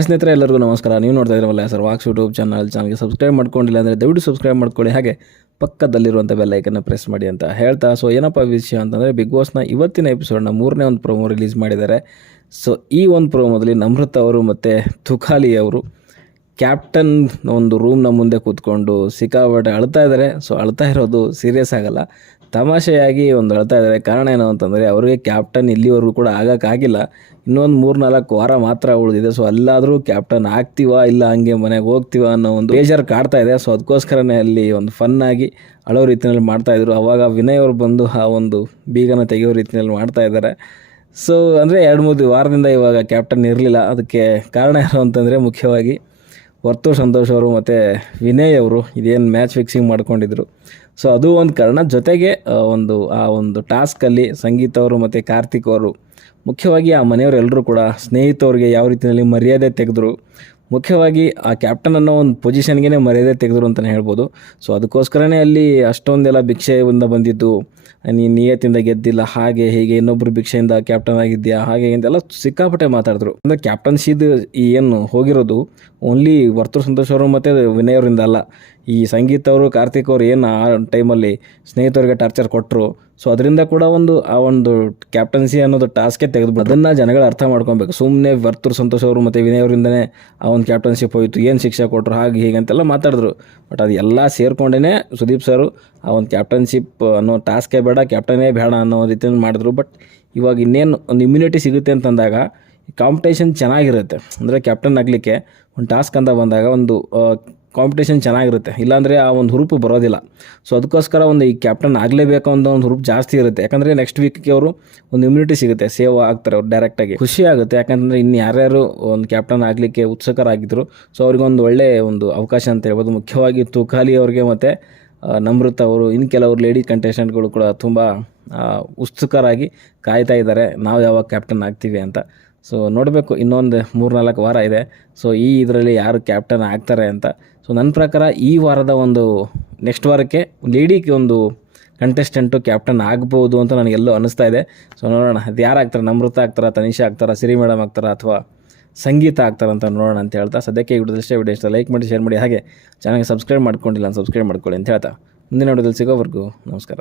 ಸ್ನೇಹಿತರೆ, ಎಲ್ಲರಿಗೂ ನಮಸ್ಕಾರ. ನೀವು ನೋಡ್ತಾ ಇದ್ದೀರಲ್ಲ ಸರ್ ವಾಕ್ಸ್ ಯೂಟ್ಯೂಬ್ ಚಾನಲ್. ಚಾನಲ್ಗೆ ಸಬ್ಸ್ಕ್ರೈಬ್ ಮಾಡ್ಕೊಂಡಿಲ್ಲ ಅಂದರೆ ದಯವಿಟ್ಟು ಸಬ್ಸ್ಕ್ರೈಬ್ ಮಾಡ್ಕೊಳ್ಳಿ. ಹಾಗೆ ಪಕ್ಕದಲ್ಲಿರುವಂಥ ಬೆಲ್ಲೈಕನ್ನು ಪ್ರೆಸ್ ಮಾಡಿ ಅಂತ ಹೇಳ್ತಾ. ಸೊ ಏನಪ್ಪ ವಿಷಯ ಅಂತಂದರೆ ಬಿಗ್ ಬಾಸ್ನ ಇವತ್ತಿನ ಎಪಿಸೋಡ್ನ ಮೂರನೇ ಒಂದು ಪ್ರೋಮೋ ರಿಲೀಸ್ ಮಾಡಿದ್ದಾರೆ. ಸೊ ಈ ಒಂದು ಪ್ರೋಮೋದಲ್ಲಿ ನಮೃತ ಅವರು ಮತ್ತು ತುಖಾಲಿ ಅವರು ಕ್ಯಾಪ್ಟನ್ ಒಂದು ರೂಮ್ನ ಮುಂದೆ ಕೂತ್ಕೊಂಡು ಸಿಕ್ಕಾಪಟ್ಟೆ ಅಳ್ತಾ ಇದ್ದಾರೆ. ಸೊ ಅಳ್ತಾ ಇರೋದು ಸೀರಿಯಸ್ ಆಗಲ್ಲ. ತಮಾಷೆಯಾಗಿ ಒಂದು ಹೇಳ್ತಾ ಇದ್ದಾರೆ. ಕಾರಣ ಏನು ಅಂತಂದರೆ, ಅವರಿಗೆ ಕ್ಯಾಪ್ಟನ್ ಇಲ್ಲಿವರೆಗೂ ಕೂಡ ಆಗೋಕ್ಕಾಗಿಲ್ಲ. ಇನ್ನೊಂದು ಮೂರು ನಾಲ್ಕು ವಾರ ಮಾತ್ರ ಉಳಿದಿದೆ. ಸೊ ಅಲ್ಲಾದರೂ ಕ್ಯಾಪ್ಟನ್ ಆಗ್ತೀವಾ, ಇಲ್ಲ ಹಂಗೆ ಮನೆಗೆ ಹೋಗ್ತೀವ ಅನ್ನೋ ಒಂದು ಬೇಜಾರು ಕಾಡ್ತಾ ಇದೆ. ಸೊ ಅದಕ್ಕೋಸ್ಕರನೇ ಅಲ್ಲಿ ಒಂದು ಫನ್ನಾಗಿ ಅಳೋ ರೀತಿಯಲ್ಲಿ ಮಾಡ್ತಾಯಿದ್ರು ಅವಾಗ ವಿನಯ್ ಅವರು ಬಂದು ಆ ಒಂದು ಬೀಗನ ತೆಗೆಯೋ ರೀತಿಯಲ್ಲಿ ಮಾಡ್ತಾ ಇದ್ದಾರೆ. ಸೊ ಅಂದರೆ ಎರಡು ಮೂರು ವಾರದಿಂದ ಇವಾಗ ಕ್ಯಾಪ್ಟನ್ ಇರಲಿಲ್ಲ. ಅದಕ್ಕೆ ಕಾರಣ ಏನು ಅಂತಂದರೆ, ಮುಖ್ಯವಾಗಿ ವರ್ತು ಸಂತೋಷ್ ಅವರು ಮತ್ತು ವಿನಯ್ ಅವರು ಇದೇನು ಮ್ಯಾಚ್ ಫಿಕ್ಸಿಂಗ್ ಮಾಡ್ಕೊಂಡಿದ್ರು. ಸೊ ಅದು ಒಂದು ಕಾರಣ. ಜೊತೆಗೆ ಒಂದು, ಆ, ಒಂದು ಟಾಸ್ಕಲ್ಲಿ ಸಂಗೀತ ಅವರು ಮತ್ತು ಕಾರ್ತಿಕ್ ಅವರು ಮುಖ್ಯವಾಗಿ ಆ ಮನೆಯವರೆಲ್ಲರೂ ಕೂಡ ಸ್ನೇಹಿತವ್ರಿಗೆ ಯಾವ ರೀತಿಯಲ್ಲಿ ಮರ್ಯಾದೆ ತೆಗೆದ್ರು ಮುಖ್ಯವಾಗಿ ಆ ಕ್ಯಾಪ್ಟನ್ ಅನ್ನೋ ಒಂದು ಪೊಸಿಷನ್ಗೆ ಮರ್ಯಾದೆ ತೆಗೆದ್ರು ಅಂತಲೇ ಹೇಳ್ಬೋದು. ಸೊ ಅದಕ್ಕೋಸ್ಕರನೇ ಅಲ್ಲಿ ಅಷ್ಟೊಂದೆಲ್ಲ ಭಿಕ್ಷೆಯಿಂದ ಬಂದಿದ್ದು. ನೀ ನಿಯತ್ತಿಂದ ಗೆದ್ದಿಲ್ಲ, ಹಾಗೆ ಹೀಗೆ ಇನ್ನೊಬ್ಬರು ಭಿಕ್ಷೆಯಿಂದ ಕ್ಯಾಪ್ಟನ್ ಆಗಿದ್ಯಾ ಹಾಗೆ ಅಂತೆಲ್ಲ ಸಿಕ್ಕಾಪಟ್ಟೆ ಮಾತಾಡಿದ್ರು. ಅಂದರೆ ಕ್ಯಾಪ್ಟನ್ಸಿದು ಈ ಏನು ಹೋಗಿರೋದು ಓನ್ಲಿ ವರ್ತೂರ್ ಸಂತೋಷ್ ಅವರು ಮತ್ತು ವಿನಯ್ ಅವರಿಂದ ಅಲ್ಲ. ಈ ಸಂಗೀತ ಅವರು ಕಾರ್ತಿಕ್ ಅವರು ಏನು ಆ ಟೈಮಲ್ಲಿ ಸ್ನೇಹಿತರಿಗೆ ಟಾರ್ಚರ್ ಕೊಟ್ಟರು ಸೊ ಅದರಿಂದ ಕೂಡ ಒಂದು, ಆ ಒಂದು ಕ್ಯಾಪ್ಟನ್ಸಿ ಅನ್ನೋದು ಟಾಸ್ಕೇ ತೆಗೆದು ಅದನ್ನು ಜನಗಳು ಅರ್ಥ ಮಾಡ್ಕೊಬೇಕು. ಸುಮ್ಮನೆ ವರ್ತೂರು ಸಂತೋಷ್ ಅವರು ಮತ್ತು ವಿನಯ್ ಅವರಿಂದನೇ ಆ ಒಂದು ಕ್ಯಾಪ್ಟನ್ಶಿಪ್ ಹೋಯಿತು. ಏನು ಶಿಕ್ಷೆ ಕೊಟ್ಟರು ಹಾಗೆ ಹೀಗೆ ಅಂತೆಲ್ಲ ಮಾತಾಡಿದ್ರು. ಬಟ್ ಅದು ಎಲ್ಲ ಸೇರಿಕೊಂಡೇ ಸುದೀಪ್ ಸರು ಆ ಒಂದು ಕ್ಯಾಪ್ಟನ್ಶಿಪ್ ಅನ್ನೋ ಟಾಸ್ಕೇ ಬೇಡ ಕ್ಯಾಪ್ಟನೇ ಬೇಡ ಅನ್ನೋ ರೀತಿಯಲ್ಲಿ ಮಾಡಿದ್ರು. ಬಟ್ ಇವಾಗ ಇನ್ನೇನು ಒಂದು ಇಮ್ಯುನಿಟಿ ಸಿಗುತ್ತೆ ಅಂತಂದಾಗ ಕಾಂಪಿಟೇಷನ್ ಚೆನ್ನಾಗಿರುತ್ತೆ. ಅಂದರೆ ಕ್ಯಾಪ್ಟನ್ ಆಗಲಿಕ್ಕೆ ಒಂದು ಟಾಸ್ಕ್ ಅಂತ ಬಂದಾಗ ಒಂದು ಕಾಂಪಿಟೇಷನ್ ಚೆನ್ನಾಗಿರುತ್ತೆ. ಇಲ್ಲಾಂದರೆ ಆ ಒಂದು ಹುರುಪು ಬರೋದಿಲ್ಲ. ಸೊ ಅದಕ್ಕೋಸ್ಕರ ಒಂದು ಈ ಕ್ಯಾಪ್ಟನ್ ಆಗಲೇಬೇಕು ಅನ್ನೋ ಒಂದು ಹುರುಪು ಜಾಸ್ತಿ ಇರುತ್ತೆ. ಯಾಕಂದರೆ ನೆಕ್ಸ್ಟ್ ವೀಕ್ಗೆ ಅವರು ಒಂದು ಇಮ್ಯುನಿಟಿ ಸಿಗುತ್ತೆ. ಸೇವ್ ಆಗ್ತಾರೆ ಅವ್ರು ಡೈರೆಕ್ಟಾಗಿ ಖುಷಿ ಆಗುತ್ತೆ. ಯಾಕಂದರೆ ಇನ್ನು ಯಾರ್ಯಾರು ಒಂದು ಕ್ಯಾಪ್ಟನ್ ಆಗಲಿಕ್ಕೆ ಉತ್ಸುಕರಾಗಿದ್ದರು ಸೊ ಅವ್ರಿಗೊಂದು ಒಳ್ಳೆ ಒಂದು ಅವಕಾಶ ಅಂತ ಹೇಳ್ಬೋದು. ಮುಖ್ಯವಾಗಿ ತುಕಾಲಿ ಅವ್ರಿಗೆ ಮತ್ತು ನಮೃತ ಅವರು ಇನ್ನು ಕೆಲವರು ಲೇಡಿ ಕಂಟೆಸ್ಟೆಂಟ್ಗಳು ಕೂಡ ತುಂಬ ಉತ್ಸುಕರಾಗಿ ಕಾಯ್ತಾ ಇದ್ದಾರೆ. ನಾವು ಯಾವಾಗ ಕ್ಯಾಪ್ಟನ್ ಆಗ್ತೀವಿ ಅಂತ. ಸೊ ನೋಡಬೇಕು, ಇನ್ನೊಂದು ಮೂರು ನಾಲ್ಕು ವಾರ ಇದೆ. ಸೊ ಈ ಇದರಲ್ಲಿ ಯಾರು ಕ್ಯಾಪ್ಟನ್ ಆಗ್ತಾರೆ ಅಂತ. ಸೊ ನನ್ನ ಪ್ರಕಾರ ಈ ವಾರದ ಒಂದು ನೆಕ್ಸ್ಟ್ ವಾರಕ್ಕೆ ಲೇಡಿಗೆ ಒಂದು ಕಂಟೆಸ್ಟೆಂಟು ಕ್ಯಾಪ್ಟನ್ ಆಗ್ಬೋದು ಅಂತ ನನಗೆಲ್ಲೋ ಅನಿಸ್ತಾ ಇದೆ. ಸೊ ನೋಡೋಣ, ಅದು ಯಾರು ಆಗ್ತಾರೆ? ನಮೃತ ಆಗ್ತಾರಾ? ತನಿಷಾ ಆಗ್ತಾರಾ? ಸಿರಿ ಮೇಡಮ್ ಆಗ್ತಾರಾ? ಅಥವಾ ಸಂಗೀತ ಆಗ್ತಾರಂತ ನೋಡೋಣ ಅಂತ ಹೇಳ್ತಾ, ಸದ್ಯಕ್ಕೆ ಈ ವಿಡಿಯೋ ಇಷ್ಟ ಲೈಕ್ ಮಾಡಿ, ಶೇರ್ ಮಾಡಿ. ಹಾಗೆ ಚಾನಲ್ಗೆ ಸಬ್ಸ್ಕ್ರೈಬ್ ಮಾಡ್ಕೊಂಡಿಲ್ಲ ಸಬ್ಸ್ಕ್ರೈಬ್ ಮಾಡ್ಕೊಳ್ಳಿ ಅಂತ ಹೇಳ್ತಾ. ಮುಂದಿನ ವಿಡಿಯೋದಲ್ಲಿ ಸಿಗೋವರೆಗೂ ನಮಸ್ಕಾರ.